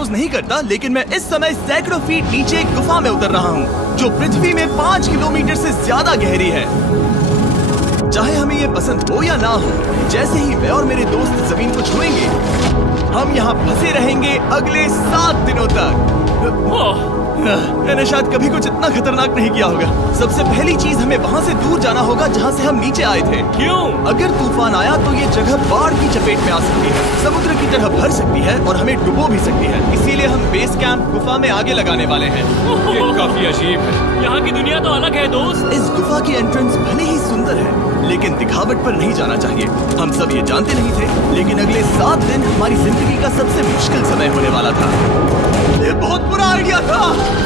Shows नहीं करता, लेकिन मैं इस समय सैकड़ों फीट नीचे एक गुफा में उतर रहा हूँ जो पृथ्वी में 5 किलोमीटर से ज्यादा गहरी है। चाहे हमें ये पसंद हो या ना हो, जैसे ही मैं और मेरे दोस्त जमीन को छुएंगे, हम यहाँ फंसे रहेंगे अगले 7 दिनों तक। मैंने शायद कभी कुछ इतना खतरनाक नहीं किया होगा। सबसे पहली चीज हमें वहाँ से दूर जाना होगा जहाँ से हम नीचे आए थे। क्यों? अगर तूफान आया तो ये जगह बाढ़ की चपेट में आ सकती है, समुद्र की तरह भर सकती है और हमें डुबो भी सकती है। इसीलिए हम बेस कैंप गुफा में आगे लगाने वाले हैं। ये काफी अजीब है। यहाँ की दुनिया तो अलग है दोस्त। इस गुफा की एंट्रेंस भले ही सुंदर है, लेकिन दिखावट पर नहीं जाना चाहिए। हम सब ये जानते नहीं थे, लेकिन अगले 7 दिन हमारी जिंदगी का सबसे मुश्किल समय होने वाला था। ये बहुत बुरा आइडिया था।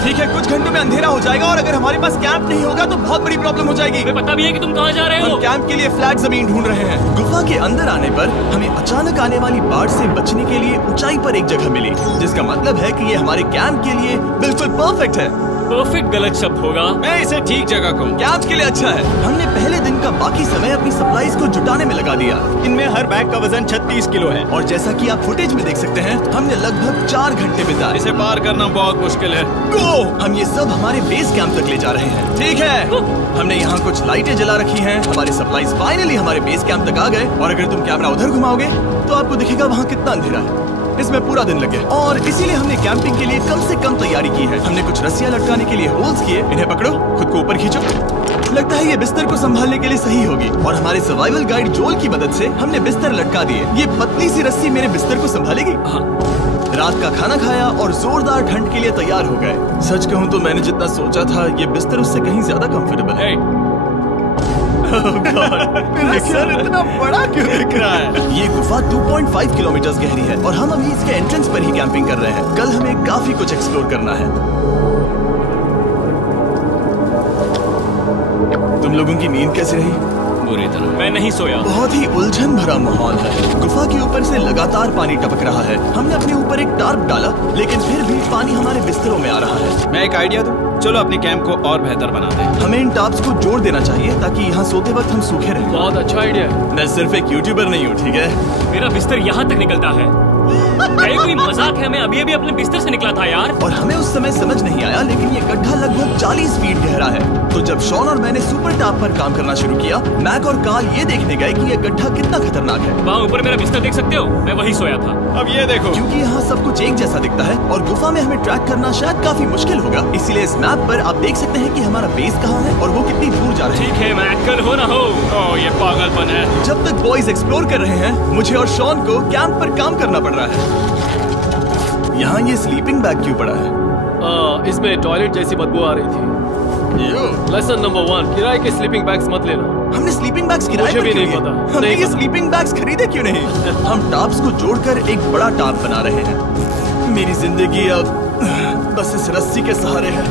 ठीक है, कुछ घंटों में अंधेरा हो जाएगा और अगर हमारे पास कैंप नहीं होगा तो बहुत बड़ी प्रॉब्लम हो जाएगी। तुम्हें पता भी है कि तुम कहाँ जा रहे हो? हम कैंप के लिए फ्लैट जमीन ढूंढ रहे हैं। गुफा के अंदर आने पर हमें अचानक आने वाली बाढ़ से बचने के लिए ऊंचाई पर एक जगह मिली, जिसका मतलब है कि ये हमारे कैंप के लिए बिल्कुल परफेक्ट है। परफेक्ट गलत शब्द होगा। मैं इसे ठीक जगह कहूँ। कैंप के लिए अच्छा है। हमने पहले दिन का बाकी समय अपनी सप्लाईज को जुटाने में लगा दिया। इनमें हर बैग का वजन 36 किलो है। और जैसा कि आप फुटेज में देख सकते हैं, हमने लगभग 4 घंटे बिताए। इसे पार करना बहुत मुश्किल है। हम ये सब हमारे बेस कैंप तक ले जा रहे हैं। ठीक है, हमने यहाँ कुछ लाइटें जला रखी हैं। हमारे सप्लाईज फाइनली हमारे बेस कैंप तक आ गए। और अगर तुम कैमरा उधर घुमाओगे तो आपको दिखेगा वहाँ कितना अंधेरा है। इसमें पूरा दिन लगे और इसीलिए हमने कैंपिंग के लिए कम से कम तैयारी की है। हमने कुछ रस्सियां लटकाने के लिए होल्स किए। इन्हें पकड़ो, खुद को ऊपर खींचो। लगता है ये बिस्तर को संभालने के लिए सही होगी। और हमारे सर्वाइवल गाइड जोल की मदद से हमने बिस्तर लटका दिए। ये पतली सी रस्सी मेरे बिस्तर को संभालेगी। रात का खाना खाया और जोरदार ठंड के लिए तैयार हो गए। सच कहूँ तो मैंने जितना सोचा था, ये बिस्तर उससे कहीं ज्यादा कंफर्टेबल है। मेरा सर इतना बड़ा क्यों दिख रहा है? ये गुफा 2.5 किलोमीटर गहरी है और हम अभी इसके एंट्रेंस पर ही कैंपिंग कर रहे हैं। कल हमें काफी कुछ एक्सप्लोर करना है। तुम लोगों की नींद कैसी रही? बुरी तरह। मैं नहीं सोया। बहुत ही उलझन भरा माहौल है। गुफा के ऊपर से लगातार पानी टपक रहा है। हमने अपने ऊपर एक टार्प डाला, लेकिन फिर भी पानी हमारे बिस्तरों में आ रहा है। मैं एक आइडिया दूं? चलो अपने कैंप को और बेहतर बना दें। हमें इन टार्प्स को जोड़ देना चाहिए ताकि यहाँ सोते वक्त हम सूखे रहें। बहुत अच्छा आइडिया है। मैं सिर्फ एक यूट्यूबर नहीं हूँ, ठीक है? मेरा बिस्तर यहाँ तक निकलता है। क्या कोई मजाक है? मैं अभी अभी अपने बिस्तर से निकला था यार। और हमें उस समय समझ नहीं आया, लेकिन ये गड्ढा लगभग 40 फीट गहरा है। तो जब शॉन और मैंने सुपर टॉप पर काम करना शुरू किया, मैक और कार्ल ये देखने गए कि ये गड्ढा कितना खतरनाक है। वहाँ ऊपर मेरा बिस्तर देख सकते हो? मैं वहीं सोया था। अब ये देखो, क्योंकि यहाँ सब कुछ एक जैसा दिखता है और गुफा में हमें ट्रैक करना शायद काफी मुश्किल होगा, इसीलिए इस मैप पर आप देख सकते हैं कि हमारा बेस कहाँ है और वो कितनी दूर जा रहे हैं। ठीक है, मैं कल हो ना हो। ओह ये पागलपन है। जब तक बॉयज एक्सप्लोर कर रहे हैं, मुझे और शॉन को कैंप पर काम करना पड़ रहा है। यहाँ ये स्लीपिंग बैग क्यों पड़ा है? इसमें टॉयलेट जैसी बदबू आ रही थी। लेसन नंबर 1, किराए के स्लीपिंग बैग्स मत लेना। हमने स्लीपिंग बैग्स किराए मुझे पर भी क्यों नहीं लिए? पता। हमने नहीं ये पता। स्लीपिंग बैग्स खरीदे क्यों नहीं? हम टाप्स को जोड़कर एक बड़ा टाप बना रहे हैं। मेरी जिंदगी अब बस इस रस्सी के सहारे है।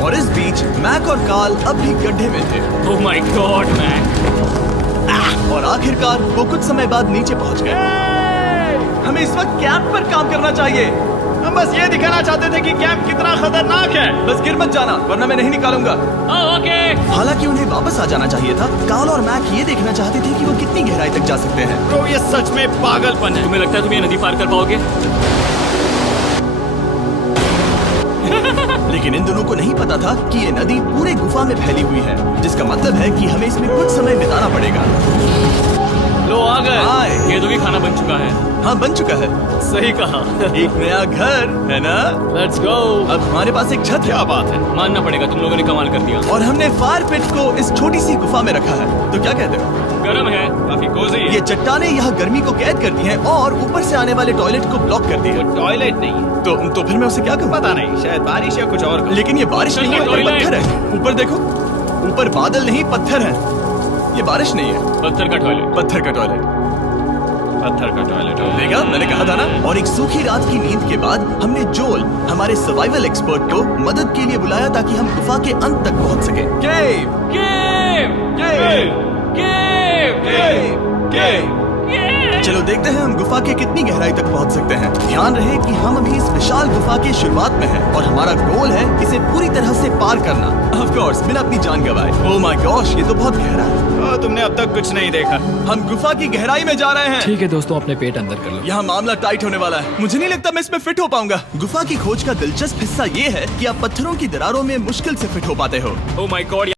और इस बीच मैक और कार्ल अब भी गड्ढे में थे। Oh my God Mac. और आखिरकार वो कुछ समय बाद नीचे पहुंच गए। हमें इस वक्त कैंप पर काम करना चाहिए। हम बस ये दिखाना चाहते थे कि कैंप कितना खतरनाक है। बस गिर मत जाना, वरना मैं नहीं निकालूंगा। ओके। हालांकि उन्हें वापस आ जाना चाहिए था। कार्ल और मैक ये देखना चाहते थे कि वो कितनी गहराई तक जा सकते हैं। ब्रो ये सच में पागलपन है। तुम्हें लगता है तुम ये नदी पार कर पाओगे? लेकिन इन दोनों को नहीं पता था कि ये नदी पूरे गुफा में फैली हुई है, जिसका मतलब है कि हमें इसमें कुछ समय बिताना पड़ेगा। लो आ गए। हाय। ये तो भी खाना बन चुका है। हाँ, बन चुका है। सही कहा। एक नया घर है ना? Let's go. अब हमारे पास एक छत है। क्या बात है। मानना पड़ेगा, तुम लोगों ने कमाल कर दिया। और हमने फायर पिट को इस छोटी सी गुफा में रखा है। तो क्या कहते हो? गर्म है। काफी कोजी है। ये चट्टानें यहाँ गर्मी को कैद करती हैं और ऊपर से आने वाले टॉयलेट को ब्लॉक करती है। टॉयलेट नहीं है। तो फिर मैं उसे क्या कहूँ? पता नहीं, शायद बारिश या कुछ और। लेकिन ये बारिश नहीं है, ऊपर पत्थर है। ऊपर देखो, ऊपर बादल नहीं पत्थर है। ये बारिश नहीं है, पत्थर का टॉयलेट। पत्थर का टॉयलेट। पत्थर का टॉयलेट। देखा, मैंने कहा था ना। और एक सूखी रात की नींद के बाद हमने जोल, हमारे सर्वाइवल एक्सपर्ट को मदद के लिए बुलाया ताकि हम गुफा के अंत तक पहुंच सके। केव, केव, केव, केव, केव, केव, चलो देखते हैं हम गुफा के कितनी गहराई तक पहुंच सकते हैं। ध्यान रहे कि हम अभी इस विशाल गुफा की शुरुआत में हैं और हमारा गोल है इसे पूरी तरह से पार करना। ऑफ कोर्स बिना अपनी जान गंवाए। ओह माय गॉश, ये तो बहुत गहरा है। तुमने अब तक कुछ नहीं देखा। हम गुफा की गहराई में जा रहे हैं। ठीक है दोस्तों, अपने पेट अंदर कर लो। यहाँ मामला टाइट होने वाला है। मुझे नहीं लगता मैं इसमें फिट हो पाऊंगा। गुफा की खोज का दिलचस्प हिस्सा ये है कि आप पत्थरों की दरारों में मुश्किल से फिट हो पाते हो। ओह माय गॉड,